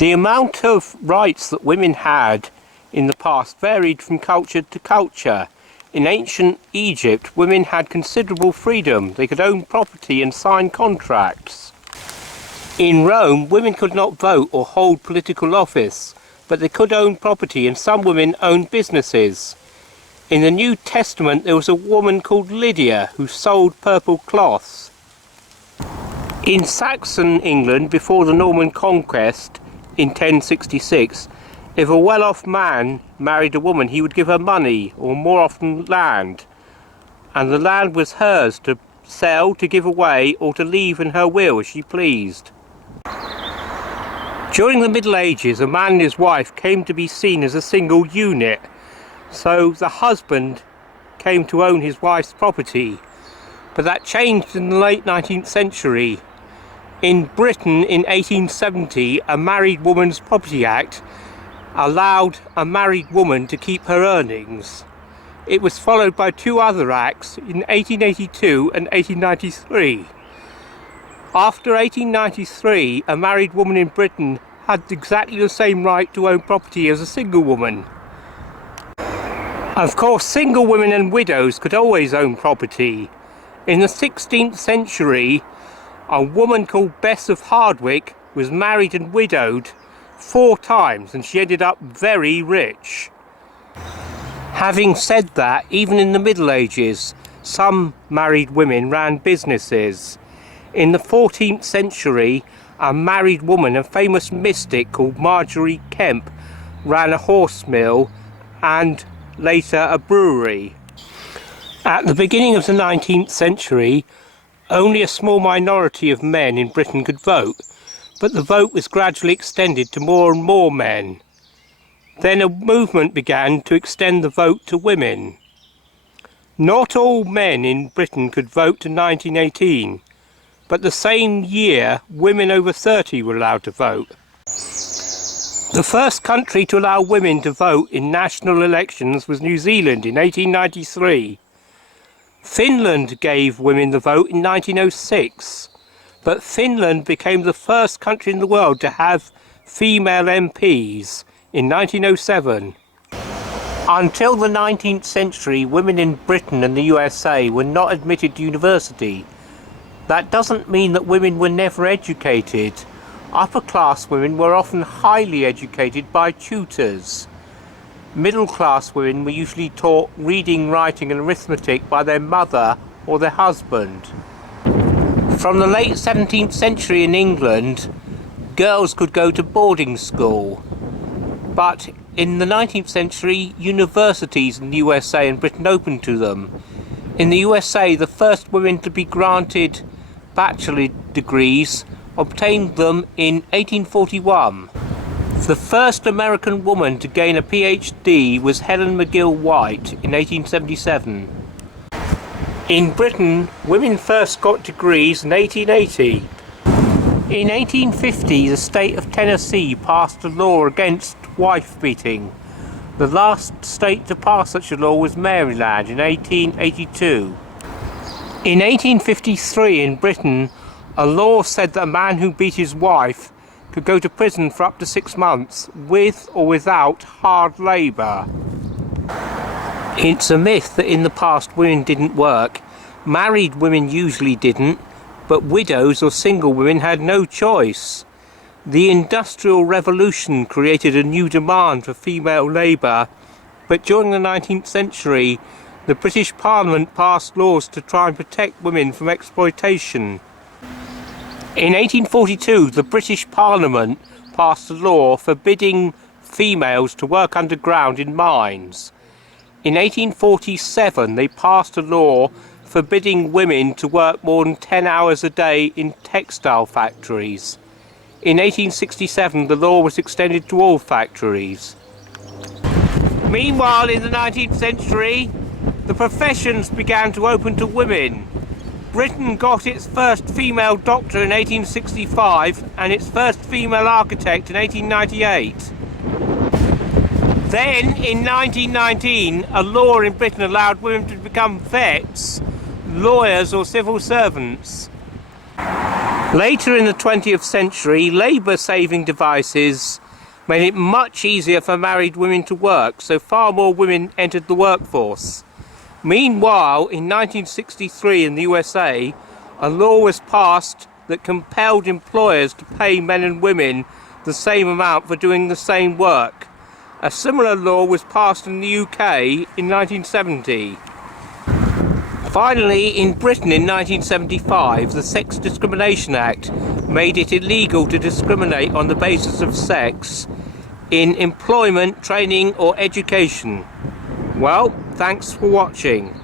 The amount of rights that women had in the past varied from culture to culture. In ancient Egypt, women had considerable freedom. They could own property and sign contracts. In Rome, women could not vote or hold political office, but they could own property, and some women owned businesses. In the New Testament, there was a woman called Lydia who sold purple cloths. In Saxon England, before the Norman conquest in 1066, if a well-off man married a woman, he would give her money, or more often land, and the land was hers to sell, to give away, or to leave in her will as she pleased. During the Middle Ages, a man and his wife came to be seen as a single unit, so the husband came to own his wife's property. But that changed in the late 19th century. In Britain in 1870, a Married Woman's Property Act allowed a married woman to keep her earnings. It was followed by two other acts in 1882 and 1893. After 1893, a married woman in Britain had exactly the same right to own property as a single woman. Of course, single women and widows could always own property. In the 16th century, a woman called Bess of Hardwick was married and widowed 4 times, and she ended up very rich. Having said that, even in the Middle Ages, some married women ran businesses. In the 14th century, a married woman, a famous mystic called Marjorie Kemp, ran a horse mill and later a brewery. At the beginning of the 19th century, only a small minority of men in Britain could vote, but the vote was gradually extended to more and more men. Then a movement began to extend the vote to women. Not all men in Britain could vote to 1918, but the same year women over 30 were allowed to vote. The first country to allow women to vote in national elections was New Zealand in 1893. Finland gave women the vote in 1906. But Finland became the first country in the world to have female MPs in 1907. Until the 19th century, women in Britain and the USA were not admitted to university. That doesn't mean that women were never educated. Upper-class women were often highly educated by tutors. Middle-class women were usually taught reading, writing and arithmetic by their mother or their husband. From the late 17th century in England, girls could go to boarding school. But in the 19th century, universities in the USA and Britain opened to them. In the USA, the first women to be granted bachelor degrees obtained them in 1841. The first American woman to gain a PhD was Helen McGill White in 1877. In Britain, women first got degrees in 1880. In 1850, the state of Tennessee passed a law against wife-beating. The last state to pass such a law was Maryland in 1882. In 1853 in Britain, a law said that a man who beat his wife could go to prison for up to 6 months, with or without hard labour. It's a myth that in the past women didn't work. Married women usually didn't, but widows or single women had no choice. The Industrial Revolution created a new demand for female labour, but during the 19th century, the British Parliament passed laws to try and protect women from exploitation. In 1842, the British Parliament passed a law forbidding females to work underground in mines. In 1847, they passed a law forbidding women to work more than 10 hours a day in textile factories. In 1867, the law was extended to all factories. Meanwhile, in the 19th century, the professions began to open to women. Britain got its first female doctor in 1865 and its first female architect in 1898. Then, in 1919, a law in Britain allowed women to become vets, lawyers or civil servants. Later in the 20th century, labour-saving devices made it much easier for married women to work, so far more women entered the workforce. Meanwhile, in 1963 in the USA, a law was passed that compelled employers to pay men and women the same amount for doing the same work. A similar law was passed in the UK in 1970. Finally, in Britain in 1975, the Sex Discrimination Act made it illegal to discriminate on the basis of sex in employment, training or education. Well, thanks for watching.